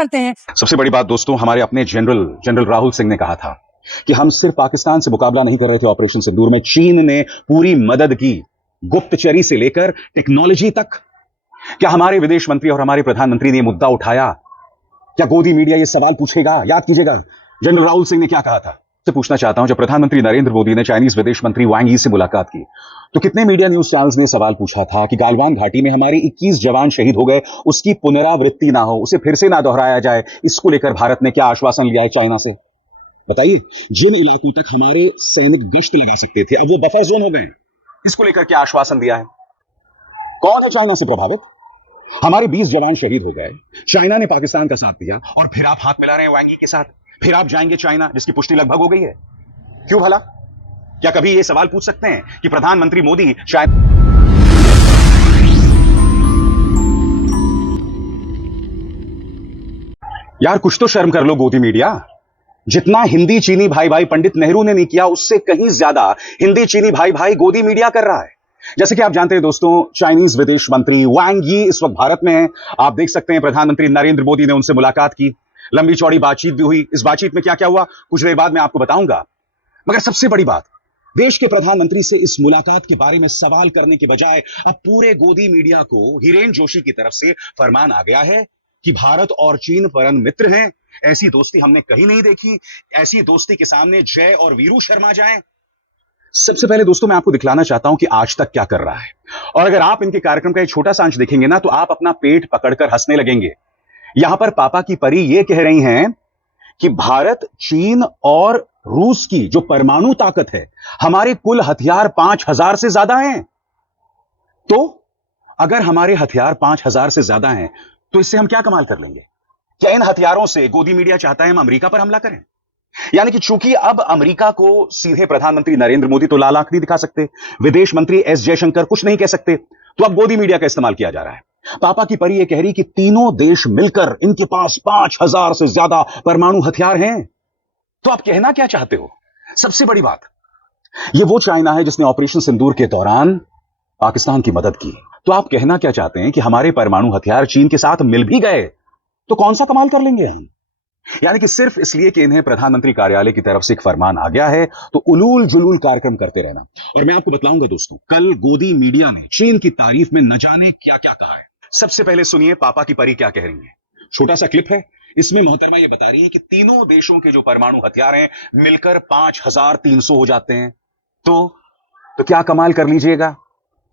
करते हैं। सबसे बड़ी बात दोस्तों, हमारे अपने जनरल राहुल सिंह ने कहा था कि हम सिर्फ पाकिस्तान से मुकाबला नहीं कर रहे थे ऑपरेशन सिंदूर में, चीन ने पूरी मदद की, गुप्तचरी से लेकर टेक्नोलॉजी तक। क्या हमारे विदेश मंत्री और हमारे प्रधानमंत्री ने यह मुद्दा उठाया? क्या गोदी मीडिया यह सवाल पूछेगा? याद कीजिएगा जनरल राहुल सिंह ने क्या कहा था। से पूछना चाहता हूं, जब प्रधानमंत्री नरेंद्र मोदी ने चाइनीज विदेश मंत्री वांग यी से मुलाकात की तो कितने मीडिया न्यूज चैनल्स ने सवाल पूछा था कि गालवान घाटी में हमारे 21 जवान शहीद हो गए, उसकी पुनरावृत्ति ना हो, उसे फिर से ना दोहराया जाए। इसको लेकर भारत ने क्या आश्वासन लिया है चाइना से? बताइए। जिन इलाकों तक हमारे सैनिक गश्त लगा सकते थे, अब वो बफर जोन हो गए। इसको लेकर क्या आश्वासन दिया है? कौन है चाइना से प्रभावित? हमारे 20 जवान शहीद हो गए, चाइना ने पाकिस्तान का साथ दिया, और फिर आप हाथ मिला रहे हैं वांग यी के साथ। फिर आप जाएंगे चाइना, जिसकी पुष्टि लगभग हो गई है। क्यों भला? क्या कभी यह सवाल पूछ सकते हैं कि प्रधानमंत्री मोदी शायद यार कुछ तो शर्म कर लो गोदी मीडिया। जितना हिंदी चीनी भाई भाई पंडित नेहरू ने नहीं किया, उससे कहीं ज्यादा हिंदी चीनी भाई भाई गोदी मीडिया कर रहा है। जैसे कि आप जानते हैं दोस्तों, चाइनीज विदेश मंत्री वांग यी इस वक्त भारत में हैं। आप देख सकते हैं प्रधानमंत्री नरेंद्र मोदी ने उनसे मुलाकात की, लंबी चौड़ी बातचीत भी हुई। इस बातचीत में क्या क्या हुआ कुछ देर बाद मैं आपको बताऊंगा। मगर सबसे बड़ी बात, देश के प्रधानमंत्री से इस मुलाकात के बारे में सवाल करने के बजाय अब पूरे गोदी मीडिया को हिरेन जोशी की तरफ से फरमान आ गया है कि भारत और चीन परम मित्र हैं। ऐसी दोस्ती हमने कहीं नहीं देखी। ऐसी दोस्ती के सामने जय और वीरू शर्मा जाएं। सबसे पहले दोस्तों मैं आपको दिखलाना चाहता हूं कि आज तक क्या कर रहा है, और अगर आप इनके कार्यक्रम का एक छोटा सा अंश देखेंगे ना, तो आप अपना पेट पकड़कर हंसने लगेंगे। यहां पर पापा की परी यह कह रही हैं कि भारत, चीन और रूस की जो परमाणु ताकत है, हमारे कुल हथियार 5000 से ज्यादा हैं। तो अगर हमारे हथियार 5000 से ज्यादा हैं, तो इससे हम क्या कमाल कर लेंगे? क्या इन हथियारों से गोदी मीडिया चाहता है हम अमेरिका पर हमला करें? यानी कि चूंकि अब अमेरिका को सीधे प्रधानमंत्री नरेंद्र मोदी तो लाल आंख नहीं दिखा सकते, विदेश मंत्री एस जयशंकर कुछ नहीं कह सकते, तो अब गोदी मीडिया का इस्तेमाल किया जा रहा है। पापा की परी यह कह रही कि तीनों देश मिलकर इनके पास 5000 से ज्यादा परमाणु हथियार हैं। तो आप कहना क्या चाहते हो? सबसे बड़ी बात, यह वो चाइना है जिसने ऑपरेशन सिंदूर के दौरान पाकिस्तान की मदद की। तो आप कहना क्या चाहते हैं कि हमारे परमाणु हथियार चीन के साथ मिल भी गए तो कौन सा कमाल कर लेंगे हम? यानी कि सिर्फ इसलिए कि इन्हें प्रधानमंत्री कार्यालय की तरफ से एक फरमान आ गया है तो उलूल जुलूल कार्यक्रम करते रहना। और मैं आपको बताऊंगा दोस्तों, कल गोदी मीडिया ने चीन की तारीफ में न जाने क्या क्या कहा है। सबसे पहले सुनिए पापा की परी क्या कह रही है। छोटा सा क्लिप है, इसमें मोहतरमा ये बता रही है कि तीनों देशों के जो परमाणु हथियार हैं मिलकर 5300 हो जाते हैं। तो क्या कमाल कर लीजिएगा।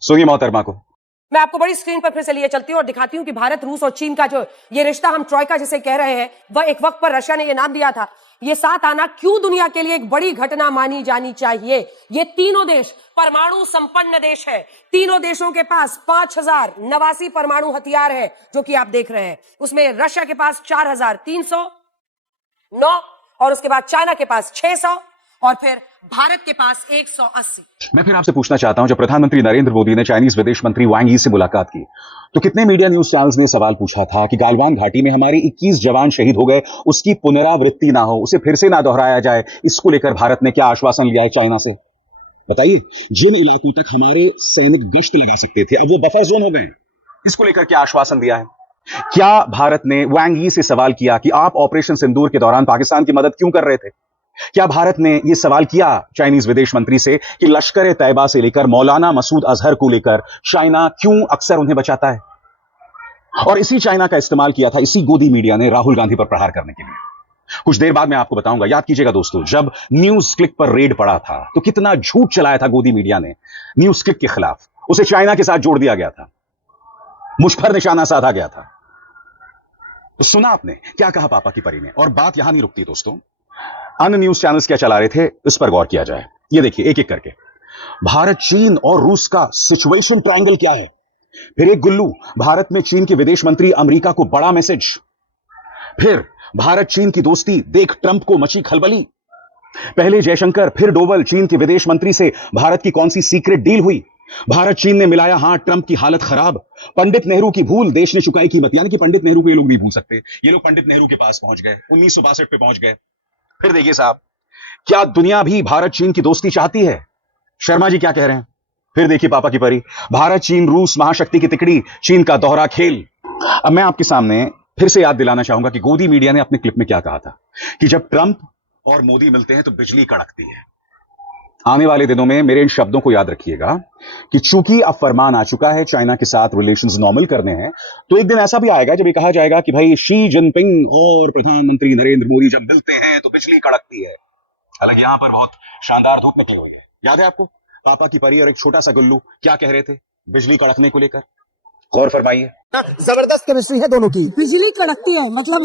सुनिए मोहतरमा को। मैं आपको बड़ी स्क्रीन पर फिर से लिए चलती हूं और दिखाती हूं कि भारत, रूस और चीन का जो ये रिश्ता हम ट्रॉयका जिसे कह रहे हैं, वह एक वक्त पर रशिया ने ये नाम दिया था। ये साथ आना क्यों दुनिया के लिए एक बड़ी घटना मानी जानी चाहिए? ये तीनों देश परमाणु संपन्न देश है। तीनों देशों के पास 5089 परमाणु हथियार है, जो कि आप देख रहे हैं। उसमें रशिया के पास 4309 और उसके बाद चाइना के पास 600 और फिर भारत के पास 180। मैं फिर आपसे पूछना चाहता हूं, जब प्रधानमंत्री नरेंद्र मोदी ने चाइनीज विदेश मंत्री वांग यी से मुलाकात की तो कितने मीडिया न्यूज चैनल्स ने सवाल पूछा था कि गालवान घाटी में हमारे 21 जवान शहीद हो गए, उसकी पुनरावृत्ति ना हो, उसे फिर से ना दोहराया जाए। इसको लेकर भारत ने क्या आश्वासन लिया है चाइना से? बताइए। जिन इलाकों तक हमारे सैनिक गश्त लगा सकते थे, अब वो बफर जोन हो गए। इसको लेकर क्या आश्वासन दिया है? क्या भारत ने वांग यी से सवाल किया कि आप ऑपरेशन सिंदूर के दौरान पाकिस्तान की मदद क्यों कर रहे थे? क्या भारत ने यह सवाल किया चाइनीज विदेश मंत्री से कि लश्कर तैयबा से लेकर मौलाना मसूद अजहर को लेकर चाइना क्यों अक्सर उन्हें बचाता है? और इसी चाइना का इस्तेमाल किया था इसी गोदी मीडिया ने राहुल गांधी पर प्रहार करने के लिए। कुछ देर बाद मैं आपको बताऊंगा। याद कीजिएगा दोस्तों, जब न्यूज क्लिक पर रेड पड़ा था तो कितना झूठ चलाया था गोदी मीडिया ने न्यूज क्लिक के खिलाफ। उसे चाइना के साथ जोड़ दिया गया था, मुझ पर निशाना साधा गया था। तो सुना आपने क्या कहा पापा की परी ने? और बात यहां नहीं रुकती दोस्तों, अन्य न्यूज चैनल्स क्या चला रहे थे इस पर गौर किया जाए। ये देखिए एक एक करके, भारत, चीन और रूस का सिचुएशन ट्रायंगल क्या है। फिर एक गुल्लू, भारत में चीन के विदेश मंत्री अमेरिका को बड़ा मैसेज। फिर भारत चीन की दोस्ती देख ट्रंप को मची खलबली। पहले जयशंकर फिर डोवल, चीन के विदेश मंत्री से भारत की कौन सी सीक्रेट डील हुई। भारत चीन ने मिलाया हाथ, ट्रंप की हालत खराब। पंडित नेहरू की भूल, देश ने चुकाई कीमत। यानी कि पंडित नेहरू को ये लोग नहीं भूल सकते। ये लोग पंडित नेहरू के पास पहुंच गए, 1962 पे पहुंच गए। फिर देखिए साहब, क्या दुनिया भी भारत चीन की दोस्ती चाहती है? शर्मा जी क्या कह रहे हैं? फिर देखिए पापा की परी, भारत चीन रूस महाशक्ति की तिकड़ी, चीन का दोहरा खेल। अब मैं आपके सामने फिर से याद दिलाना चाहूंगा कि गोदी मीडिया ने अपने क्लिप में क्या कहा था कि जब ट्रंप और मोदी मिलते हैं तो बिजली कड़कती है। आने वाले दिनों में मेरे इन शब्दों को याद रखिएगा कि चूंकि अब फरमान आ चुका है चाइना के साथ रिलेशंस नॉर्मल करने हैं, तो एक दिन ऐसा भी आएगा जब ये कहा जाएगा कि भाई शी जिनपिंग और प्रधानमंत्री नरेंद्र मोदी जब मिलते हैं तो बिजली कड़कती है। हालांकि यहां पर बहुत शानदार धूप निकली हुई है। याद है आपको पापा की परी और एक छोटा सा गुल्लू क्या कह रहे थे बिजली कड़कने को लेकर? गौर फरमाइए। जबरदस्त केमिस्ट्री है दोनों की। बिजली कड़कती है, मतलब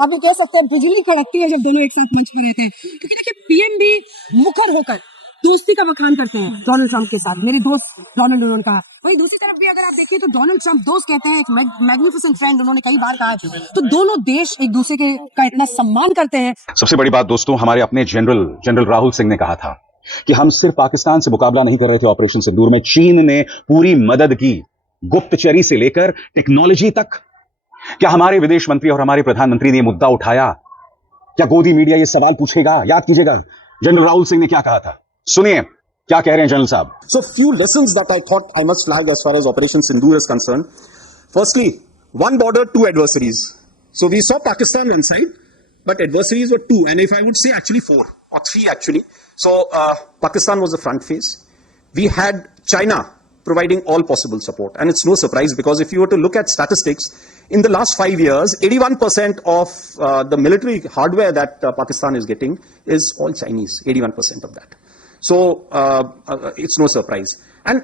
आप ये कह सकते हैं बिजली कड़कती है जब दोनों एक साथ मंच पर रहते हैं। क्योंकि देखिए पीएम भी मुखर होकर दोस्ती का बखान करते हैं डोनाल्ड ट्रंप के साथ। मेरे दोस्त डोनाल्ड उन्होंने कहा। वहीं दूसरी तरफ भी अगर आप देखिए तो डोनाल्ड ट्रंप दोस्त कहते हैं, एक मैग्निफिसेंट फ्रेंड उन्होंने कई बार कहा है। तो दोनों देश एक दूसरे के का इतना सम्मान करते हैं। सबसे बड़ी बात दोस्तों, हमारे अपने जनरल राहुल सिंह ने कहा था कि हम सिर्फ पाकिस्तान से मुकाबला नहीं कर रहे थे ऑपरेशन सिंदूर में, चीन ने पूरी मदद की, गुप्तचरी से लेकर टेक्नोलॉजी तक। क्या हमारे विदेश मंत्री और हमारे प्रधानमंत्री ने यह मुद्दा उठाया? क्या गोदी मीडिया यह सवाल पूछेगा? याद कीजिएगा जनरल राहुल सिंह ने क्या कहा था, सुनिए क्या कह रहे हैं जनरल साहब। So few lessons that I thought I must flag as far as Operation Sindoor is concerned. Firstly, one border, two adversaries. So we saw Pakistan one side, but adversaries were two, and if I would say actually four or three actually. So Pakistan was the front face. We had China providing all possible support, and it's no surprise because if you were to look at statistics, in the last 5 years, 81% of the military hardware that Pakistan is getting is all Chinese. 81% of that. So it's no surprise. And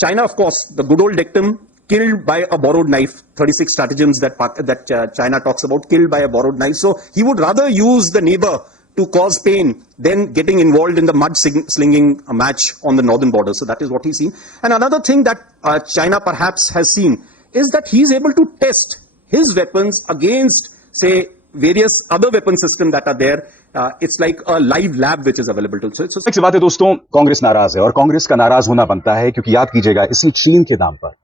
China, of course, the good old dictum, killed by a borrowed knife. 36 stratagems that China talks about, killed by a borrowed knife. So he would rather use the neighbor to cause pain than getting involved in the mud-slinging match on the northern border. So that is what he's seen. And another thing that China perhaps has seen is that he's able to test his weapons against, say, various other weapon systems that are there. It's like a live lab which is available to. So एक बात है दोस्तों, कांग्रेस नाराज है और कांग्रेस का नाराज होना बनता है क्योंकि याद कीजिएगा इसी चीन के नाम पर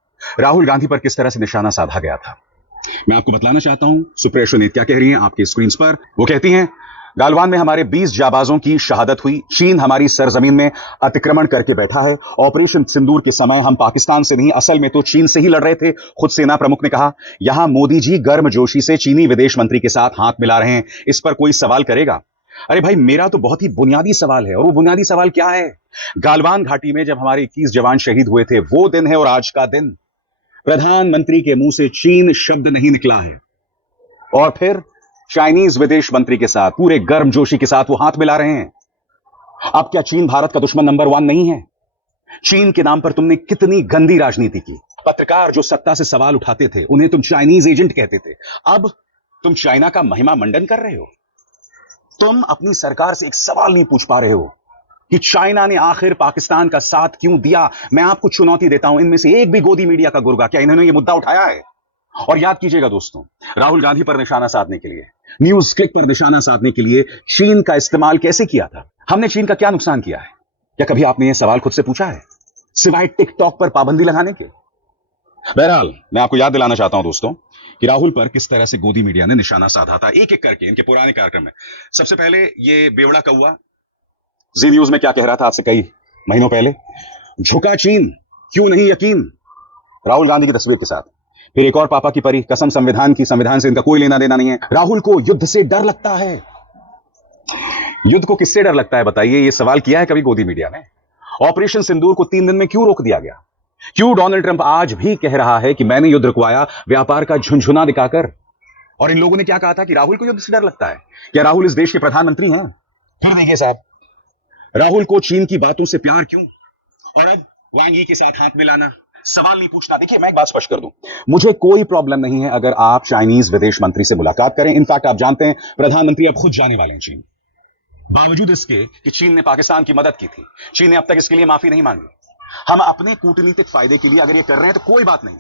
राहुल गांधी पर किस तरह से निशाना साधा गया था। मैं आपको बतलाना चाहता हूं सुप्रिया सुनीत क्या कह रही हैं आपके स्क्रीन पर। वो कहती हैं गालवान में हमारे 20 जाबाजों की शहादत हुई, चीन हमारी सरजमीन में अतिक्रमण करके बैठा है। ऑपरेशन सिंदूर के समय हम पाकिस्तान से नहीं असल में तो चीन से ही लड़ रहे थे। खुद सेना प्रमुख ने कहा यहां मोदी जी गर्मजोशी से चीनी विदेश मंत्री के साथ हाथ मिला रहे हैं, इस पर कोई सवाल करेगा? अरे भाई मेरा तो बहुत ही बुनियादी सवाल है, और वो बुनियादी सवाल क्या है? गालवान घाटी में जब हमारे 21 जवान शहीद हुए थे वो दिन है और आज का दिन। प्रधानमंत्री के मुंह से चीन शब्द नहीं निकला है और फिर चाइनीज विदेश मंत्री के साथ पूरे गर्मजोशी के साथ वो हाथ मिला रहे हैं। अब क्या चीन भारत का दुश्मन नंबर 1 नहीं है? चीन के नाम पर तुमने कितनी गंदी राजनीति की। पत्रकार जो सत्ता से सवाल उठाते थे उन्हें तुम चाइनीज एजेंट कहते थे, अब तुम चाइना का महिमा मंडन कर रहे हो। तुम अपनी सरकार से एक सवाल नहीं पूछ पा रहे हो कि चाइना ने आखिर पाकिस्तान का साथ क्यों दिया। मैं आपको चुनौती देता हूं, इनमें से एक भी गोदी मीडिया का गुर्गा क्या इन्होंने यह मुद्दा उठाया है? और याद कीजिएगा दोस्तों, राहुल गांधी पर निशाना साधने के लिए, न्यूज क्लिक पर निशाना साधने के लिए चीन का इस्तेमाल कैसे किया था? हमने चीन का क्या नुकसान किया है? क्या कभी आपने यह सवाल खुद से पूछा है सिवाय टिकटॉक पर पाबंदी लगाने के? बहरहाल मैं आपको याद दिलाना चाहता हूं दोस्तों कि राहुल पर किस तरह से गोदी मीडिया ने निशाना साधा था एक एक करके इनके पुराने कार्यक्रम में। सबसे पहले ये बेवड़ा कौआ जी न्यूज में क्या कह रहा था आज से कई महीनों पहले, झुका चीन क्यों नहीं यकीन, राहुल गांधी की तस्वीर के साथ। फिर एक और पापा की परी, कसम संविधान की, संविधान से इनका कोई लेना देना नहीं है। राहुल को युद्ध से डर लगता है। युद्ध को किससे डर लगता है बताइए? यह सवाल किया है कभी गोदी मीडिया ने? ऑपरेशन सिंदूर को 3 दिन में क्यों रोक दिया गया? क्यों डोनाल्ड ट्रंप आज भी कह रहा है कि मैंने युद्ध रुकवाया व्यापार का झुंझुना दिखाकर? और इन लोगों ने क्या कहा था कि राहुल को युद्ध से डर लगता है? क्या राहुल इस देश के प्रधानमंत्री हैं? फिर देखिए साहब, राहुल को चीन की बातों से प्यार क्यों, और अब वांग यी के साथ हाथ मिलाना, सवाल नहीं पूछना। देखिए मैं एक बात स्पष्ट कर दूं, मुझे कोई प्रॉब्लम नहीं है अगर आप चाइनीज विदेश मंत्री से मुलाकात करें। इनफैक्ट आप जानते हैं प्रधानमंत्री अब खुद जाने वाले हैं चीन, बावजूद इसके कि चीन ने पाकिस्तान की मदद की थी। चीन ने अब तक इसके लिए माफी नहीं मांगी। हम अपने कूटनीतिक फायदे के लिए अगर ये कर रहे हैं तो कोई बात नहीं,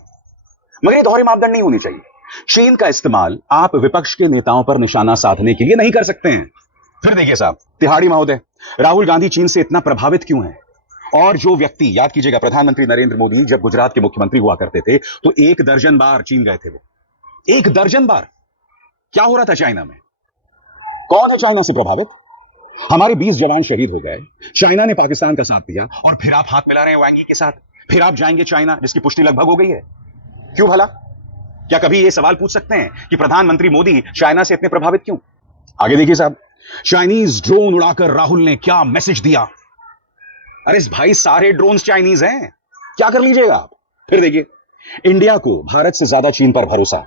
मगर ये दोहरे मापदंड नहीं होनी चाहिए। चीन का इस्तेमाल आप विपक्ष के नेताओं पर निशाना साधने के लिए नहीं कर सकते हैं। फिर देखिए साहब, तिहाड़ी महोदय, राहुल गांधी चीन से इतना प्रभावित क्यों है? और जो व्यक्ति, याद कीजिएगा प्रधानमंत्री नरेंद्र मोदी जब गुजरात के मुख्यमंत्री हुआ करते थे तो 1 दर्जन बार चीन गए थे। वो 1 दर्जन बार। क्या हो रहा था चाइना में? कौन है चाइना से प्रभावित? हमारे 20 जवान शहीद हो गए, चाइना ने पाकिस्तान का साथ दिया, और फिर आप हाथ मिला रहे हैं वांग यी के साथ। फिर आप जाएंगे चाइना जिसकी पुष्टि लगभग हो गई है। क्यों भला? क्या कभी यह सवाल पूछ सकते हैं कि प्रधानमंत्री मोदी चाइना से इतने प्रभावित क्यों? आगे देखिए साहब, चाइनीज ड्रोन उड़ाकर राहुल ने क्या मैसेज दिया। अरे भाई, सारे ड्रोन्स चाइनीज हैं, क्या कर लीजिएगा आप। फिर देखिए, इंडिया को भारत से ज्यादा चीन पर भरोसा।